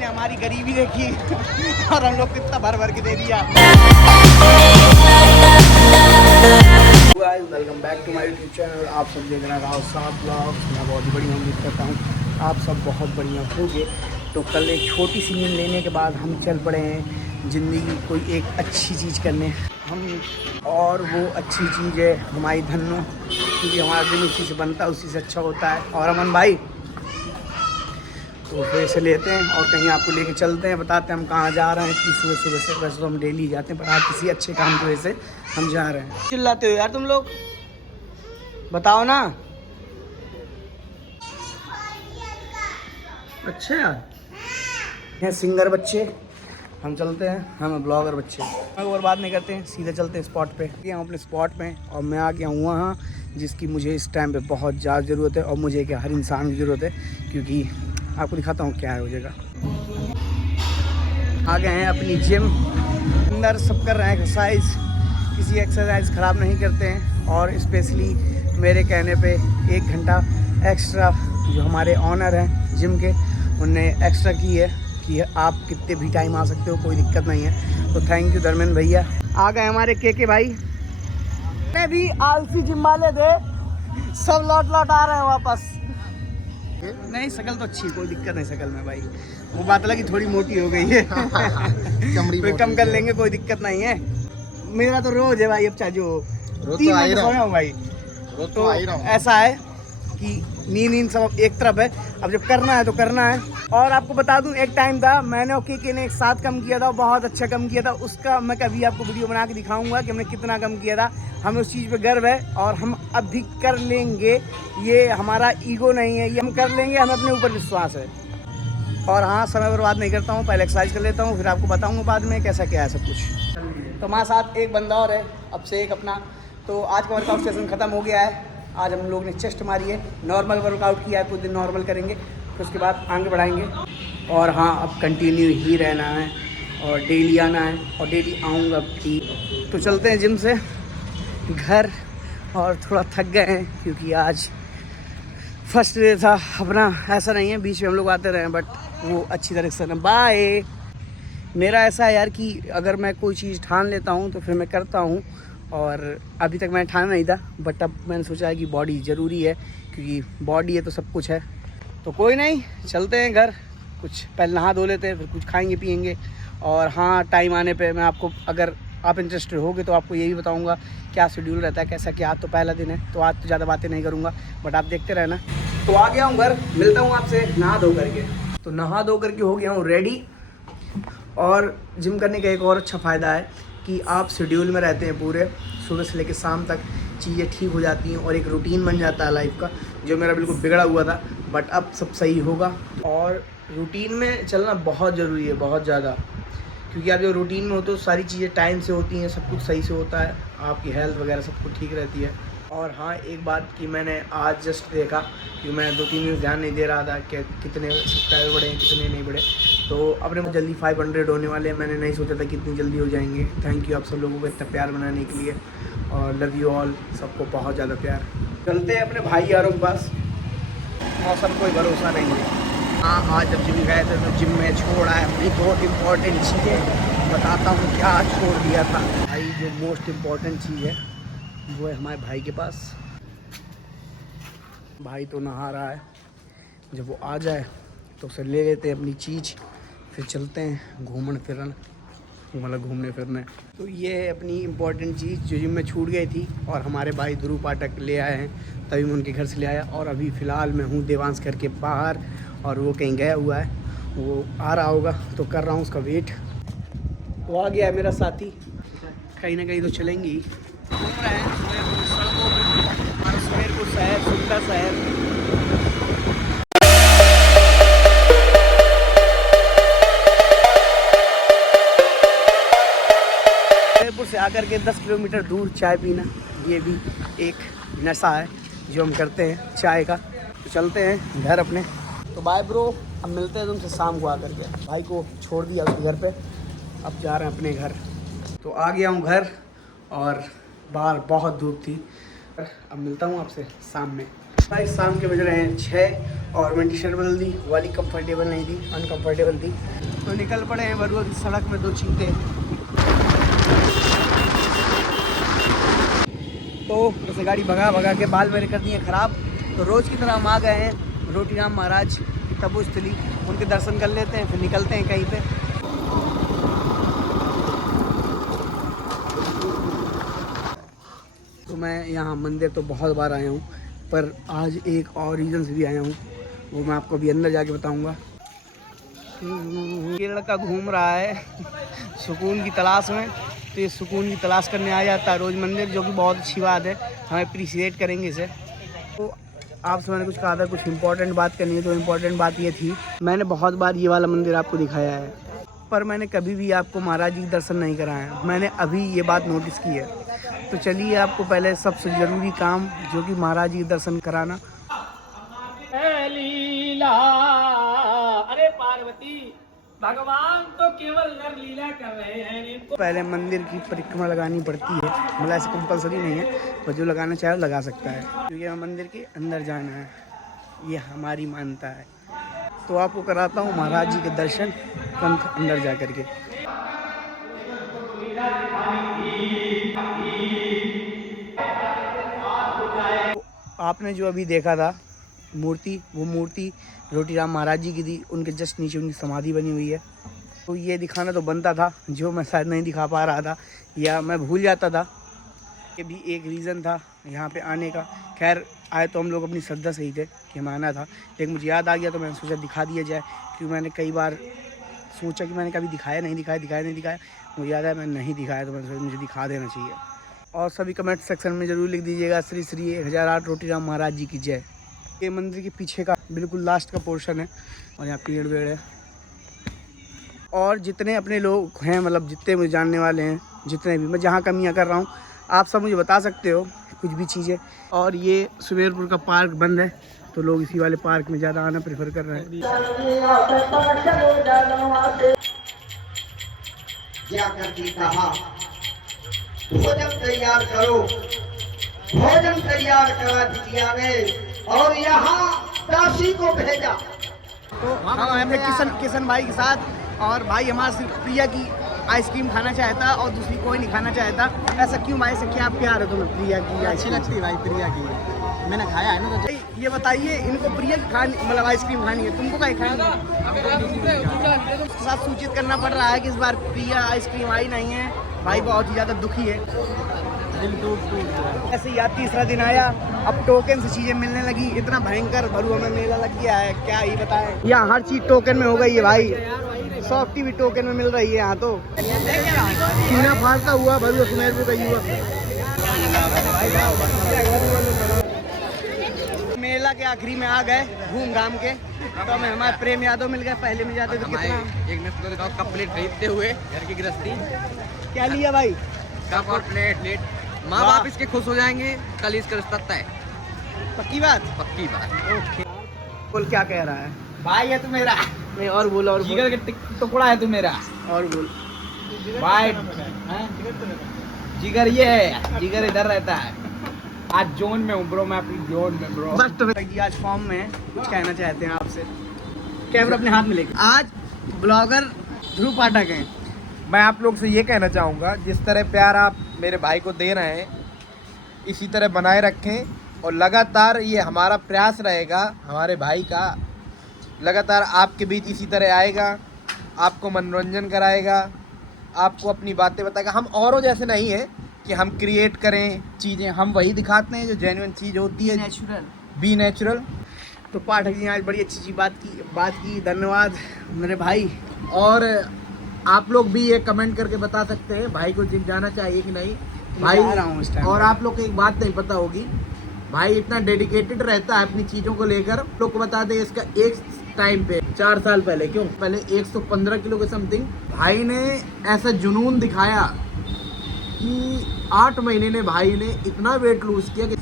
ने हमारी गरीबी देखी और हम लोग कितना भर भर के दे दिया। Welcome back to my YouTube channel. आप सब देख रहे हैं साहब ब्लॉग्स। मैं बहुत ही बढ़िया उम्मीद करता हूँ आप सब बहुत बढ़िया होंगे। तो कल एक छोटी सी नींद लेने के बाद हम चल पड़े हैं ज़िंदगी कोई एक अच्छी चीज़ करने हम, और वो अच्छी चीज़ है हमारी धन्नो, क्योंकि हमारा दिन उसी से बनता है, उसी से अच्छा होता है। और अमन भाई तो फिर से लेते हैं और कहीं आपको लेके चलते हैं, बताते हैं हम कहाँ जा रहे हैं। कि सुबह सुबह से वैसे तो हम डेली जाते हैं, पर आज किसी अच्छे काम की वजह से हम जा रहे हैं। चिल्लाते हो यार तुम लोग, बताओ ना। अच्छा हैं सिंगर बच्चे, हम चलते हैं, हम ब्लॉगर बच्चे। और बात नहीं करते हैं, सीधे चलते हैं स्पॉट पे। हम अपने स्पॉट पे और मैं आ गया हूँ वहाँ जिसकी मुझे इस टाइम पे बहुत ज़्यादा ज़रूरत है, और मुझे क्या हर इंसान की ज़रूरत है, क्योंकि आपको दिखाता हूँ क्या है वो जगह। आ गए हैं अपनी जिम, अंदर सब कर रहे हैं एक्सरसाइज, किसी एक्सरसाइज ख़राब नहीं करते हैं। और स्पेशली मेरे कहने पे 1 घंटा एक्स्ट्रा जो हमारे ऑनर हैं जिम के, उनने एक्स्ट्रा की है कि आप कितने भी टाइम आ सकते हो, कोई दिक्कत नहीं है। तो थैंक यू धर्मेंद्र भैया। आ गए हमारे के भाई, मैं भी आलसी जिम वाले थे, सब लौट आ रहे हैं वापस। नहीं शकल तो अच्छी, कोई दिक्कत नहीं शकल में भाई, वो बात अलग कि थोड़ी मोटी हो गई है चमड़ी कोई कम कर लेंगे, कोई दिक्कत नहीं है। मेरा तो रोज है भाई, अब चाहे जो 3 महीने सोया हूँ भाई। तो ऐसा है कि नींद सब एक तरफ है, अब जब करना है तो करना है। और आपको बता दूं, एक टाइम था मैंने और के ने एक साथ कम किया था, बहुत अच्छा कम किया था। उसका मैं कभी आपको वीडियो बना के दिखाऊंगा कि हमने कितना कम किया था। हमें उस चीज़ पे गर्व है और हम अभी कर लेंगे। ये हमारा ईगो नहीं है, ये हम कर लेंगे, हमें अपने ऊपर विश्वास है। और हाँ, समय बर्बाद नहीं करता हूँ, पहले एक्सरसाइज कर लेता हूँ, फिर आपको बताऊँगा बाद में कैसा क्या है सब कुछ। तो हमारे साथ एक बंदा और है, अब से एक अपना। तो आज का वर्कआउट सेशन ख़त्म हो गया है। आज हम लोग ने चेस्ट मारी है, नॉर्मल वर्कआउट किया है, कुछ दिन नॉर्मल करेंगे, फिर उसके बाद आगे बढ़ाएंगे। और हाँ, अब कंटिन्यू ही रहना है और डेली आना है, और डेली आऊँगा भी। तो चलते हैं जिम से घर, और थोड़ा थक गए हैं क्योंकि आज फर्स्ट डे था अपना। ऐसा नहीं है, बीच में हम लोग आते रहे, बट वो अच्छी तरह से ना। बाय। मेरा ऐसा है यार कि अगर मैं कोई चीज़ ठान लेता हूँ तो फिर मैं करता हूँ, और अभी तक मैंने ठाना नहीं था, बट अब मैंने सोचा है कि बॉडी ज़रूरी है, क्योंकि बॉडी है तो सब कुछ है। तो कोई नहीं, चलते हैं घर, कुछ पहले नहा धो लेते हैं, फिर कुछ खाएंगे पिएंगे। और हाँ, टाइम आने पे मैं आपको, अगर आप इंटरेस्टेड होगे तो आपको यही बताऊंगा क्या शेड्यूल रहता है, कैसा क्या। आज तो पहला दिन है तो आज तो ज़्यादा बातें नहीं करूँगा, बट आप देखते रहना। तो आ गया हूँ घर, मिलता हूँ आपसे नहा धो करके। तो नहा धो करके हो गया हूँ रेडी। और जिम करने का एक और अच्छा फ़ायदा है कि आप शेड्यूल में रहते हैं पूरे, सुबह से लेकर शाम तक चीज़ें ठीक हो जाती हैं और एक रूटीन बन जाता है लाइफ का, जो मेरा बिल्कुल बिगड़ा हुआ था, बट अब सब सही होगा। और रूटीन में चलना बहुत ज़रूरी है, बहुत ज़्यादा, क्योंकि आप जो रूटीन में होते हो सारी चीज़ें टाइम से होती हैं, सब कुछ सही से होता है, आपकी हेल्थ वगैरह सब कुछ ठीक रहती है। और हाँ, एक बात कि मैंने आज जस्ट देखा कि मैं 2-3 दिन ध्यान नहीं दे रहा था कि कितने सब्सक्राइबर बढ़े हैं, कितने नहीं बढ़े। तो अपने जल्दी 500 होने वाले हैं, मैंने नहीं सोचा था कि इतनी जल्दी हो जाएंगे। थैंक यू आप सब लोगों को इतना प्यार बनाने के लिए, और लव यू ऑल, सबको बहुत ज़्यादा प्यार। चलते हैं अपने भाई यारों के पास, मौसम कोई भरोसा नहीं है। हाँ, आज जब जिम गए थे तो जिम में छोड़ा है अपनी बहुत इम्पोर्टेंट चीज़ें, बताता हूँ क्या छोड़ दिया था भाई। जो मोस्ट इम्पॉर्टेंट चीज़ है वो है हमारे भाई के पास। भाई तो नहा रहा है, जब वो आ जाए तो उसे ले लेते हैं अपनी चीज़, फिर चलते हैं घूमने फिरन, मतलब घूमने फिरने। तो ये है अपनी इम्पोर्टेंट चीज़ जो जिम में छूट गई थी, और हमारे भाई ध्रुव पाठक ले आए हैं, तभी मैं उनके घर से ले आया। और अभी फ़िलहाल मैं हूँ देवांश घर के बाहर, और वो कहीं गया हुआ है, वो आ रहा होगा तो कर रहा हूँ उसका वेट। तो आ गया है मेरा साथी, कहीं ना कहीं तो चलेंगी। घूम रहे हैं सड़कों पर, और शहर को शहर, सुंदर शहर। से आकर के 10 किलोमीटर दूर चाय पीना, ये भी एक नशा है जो हम करते हैं चाय का। तो चलते हैं घर अपने। तो बाय ब्रो, अब मिलते हैं तुमसे शाम को आकर के। भाई को छोड़ दिया उसके घर पे, अब जा रहे हैं अपने घर। तो आ गया हूँ घर, और बाहर बहुत धूप थी। अब मिलता हूँ आपसे शाम में। भाई शाम के बज रहे हैं 6 और मैंने टी शर्ट बदल दी, वाली कंफर्टेबल नहीं थी, अनकंफर्टेबल थी, तो निकल पड़े हैं बरुआ की सड़क में 2 चीते। तो जैसे गाड़ी भगा भगा के बाल मेरे कर दिए ख़राब, तो रोज़ की तरह हम आ गए हैं रोटीराम महाराज की तपोस्थली, उनके दर्शन कर लेते हैं फिर निकलते हैं कहीं पे। तो मैं यहाँ मंदिर तो बहुत बार आया हूँ, पर आज एक और रीज़न से भी आया हूँ, वो मैं आपको अभी अंदर जाके बताऊँगा। ये लड़का घूम रहा है सुकून की तलाश में, तो ये सुकून की तलाश करने आ जाता है रोज़ मंदिर, जो कि बहुत अच्छी बात है, हम अप्रिशिएट करेंगे इसे। तो आपसे मैंने कुछ कहा था, कुछ इंपॉर्टेंट बात करनी है, तो इम्पॉर्टेंट बात ये थी, मैंने बहुत बार ये वाला मंदिर आपको दिखाया है, पर मैंने कभी भी आपको महाराज जी के दर्शन नहीं कराए हैं। मैंने अभी ये बात नोटिस की है, तो चलिए आपको पहले सबसे ज़रूरी काम जो कि महाराज जी के दर्शन कराना। लीला अरे पार्वती भगवान तो केवल नर लीला कर रहे हैं। पहले मंदिर की परिक्रमा लगानी पड़ती है, मतलब ऐसे कंपलसरी नहीं है, पर जो लगाना चाहे वो लगा सकता है, क्योंकि हमें मंदिर के अंदर जाना है, ये हमारी मान्यता है। तो आपको कराता हूँ महाराज जी के दर्शन पंथ अंदर जा कर के। तो आपने जो अभी देखा था मूर्ति, वो मूर्ति रोटीराम महाराज जी की थी, उनके जस्ट नीचे उनकी समाधि बनी हुई है। तो ये दिखाना तो बनता था, जो मैं शायद नहीं दिखा पा रहा था या मैं भूल जाता था, ये भी एक रीज़न था यहाँ पे आने का। खैर आए तो हम लोग अपनी श्रद्धा से ही थे कि हमें आना था, लेकिन मुझे याद आ गया तो मैंने सोचा दिखा दिया जाए, क्योंकि मैंने कई बार सोचा कि मैंने कभी दिखाया नहीं दिखाया, मुझे याद है मैंने नहीं दिखाया, तो मैंने सोचा मुझे दिखा देना चाहिए। और सभी कमेंट सेक्शन में ज़रूर लिख दीजिएगा श्री श्री 1008 रोटीराम महाराज जी की जय। ये मंदिर के पीछे का बिल्कुल लास्ट का पोर्शन है, और यहाँ पेड़ वेड़ है, और जितने अपने लोग हैं, मतलब जितने मुझे जानने वाले हैं, जितने भी, मैं जहाँ कमियाँ कर रहा हूँ आप सब मुझे बता सकते हो कुछ भी चीज़ें। और ये सुमेरपुर का पार्क बंद है, तो लोग इसी वाले पार्क में ज़्यादा आना प्रेफर कर रहे हैं। भोजन तैयार करो, भोजन तैयार करा बिटिया ने, और यहाँ दासी को भेजा। तो हम अपने किशन भाई के साथ, और भाई हमारा सिर्फ प्रिया की आइसक्रीम खाना चाहता और दूसरी कोई नहीं खाना चाहता। ऐसा क्यों भाई, से क्या प्यार है तुम्हें प्रिया की? अच्छी लगती है भाई प्रिया की, मैंने खाया है ना। तो ये बताइए, इनको प्रिया की खानी, मतलब आइसक्रीम खानी है, तुमको क्या खानी है? उसके साथ सूचित करना पड़ रहा है कि इस बार प्रिया आइसक्रीम आई नहीं है, भाई बहुत ही ज़्यादा दुखी है, दिल टूट। ऐसे याद तीसरा दिन आया, अब टोकन से चीज़ें मिलने लगी, इतना भयंकर भरुआ में मेला लग गया है, क्या ही बताएं। यहाँ हर चीज़ टोकन में हो गई है भाई, सॉफ्टी भी टोकन में मिल रही है यहाँ। तो सीना फाड़ता हुआ भरुआ सुमेरपुर का युवक मेला के आखिरी में आ गए घूम घाम के, तो हमें हमारे प्रेम यादव मिल गए। पहले में जाते तो कितना एक मिनट कप प्लेट खरीदते हुए घर की गृहस्थी। क्या लिया भाई? कप और प्लेट। माँ बाप इसके खुश हो जाएंगे, कल इसका रिश्ता तय है। पक्की बात? पक्की बात। ओके, बोल क्या कह रहा है भाई है तू मेरा, नहीं और बोल, और जिगर के टुकड़ा है तू मेरा, और बोल भाई जिगर ये है, जिगर इधर रहता है। आज जोन में हूँ ब्रो, मैं अपनी जोन में ब्रो। बस तो जी आज फॉर्म में कुछ कहना चाहते हैं आपसे, कैमरा अपने हाथ में लेकर। आज ब्लॉगर ध्रुव पाठक हैं। मैं आप लोग से ये कहना चाहूँगा, जिस तरह प्यार आप मेरे भाई को दे रहे हैं, इसी तरह बनाए रखें, और लगातार ये हमारा प्रयास रहेगा, हमारे भाई का लगातार आपके बीच इसी तरह आएगा, आपको मनोरंजन कराएगा, आपको अपनी बातें बताएगा। हम औरों जैसे नहीं है कि हम क्रिएट करें चीज़ें, हम वही दिखाते हैं जो जेन्युइन चीज़ होती है, नेचुरल, बी नेचुरल। तो पाठक जी आज बड़ी अच्छी बात की, धन्यवाद मेरे भाई। और आप लोग भी ये कमेंट करके बता सकते हैं भाई को जिम जाना चाहिए कि नहीं भाई। और आप लोग को एक बात नहीं पता होगी, भाई इतना डेडिकेटेड रहता है अपनी चीज़ों को लेकर। लोग को बता दें, इसका एक टाइम पे 4 साल पहले, क्यों पहले 115 किलो के समथिंग भाई ने ऐसा जुनून दिखाया कि 8 महीने ने भाई ने इतना वेट लूज किया कि,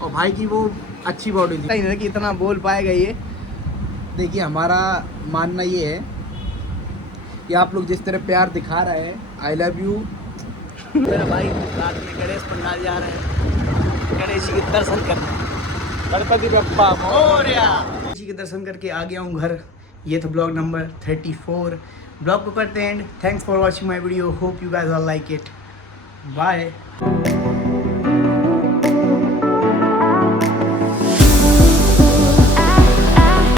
और भाई की वो अच्छी बॉडी थी नहीं कि इतना बोल पाएगा ये। देखिए हमारा मानना ये है कि आप लोग जिस तरह प्यार दिखा रहे हैं, आई लव यू। मेरा भाई रात में गणेश पंडाल जा रहे हैं, गणेश जी के दर्शन करने, गणपति बप्पा मोरया। जी के दर्शन करके आ गया हूँ घर। ये था ब्लॉग नंबर 34। ब्लॉग को करते हैं end. Thanks for watching my video. Hope you guys all like it. Bye.